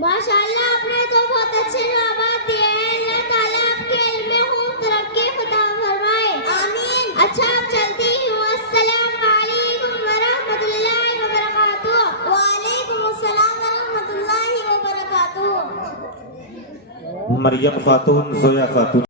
माशाल्लाह, आपने तो बहुत अच्छे जवाब दिए हैं। अल्लाह ताला आपके इल्म में खूब तरक्की अता फरमाए। आमीन। अच्छा, अब चलती हूँ। अस्सलाम वालेकुम व रहमतुल्लाहि व बरकातुहू। वालेकुम अस्सलाम व रहमतुल्लाहि व बरकातुहू। मरियम खातून, जोया खातून।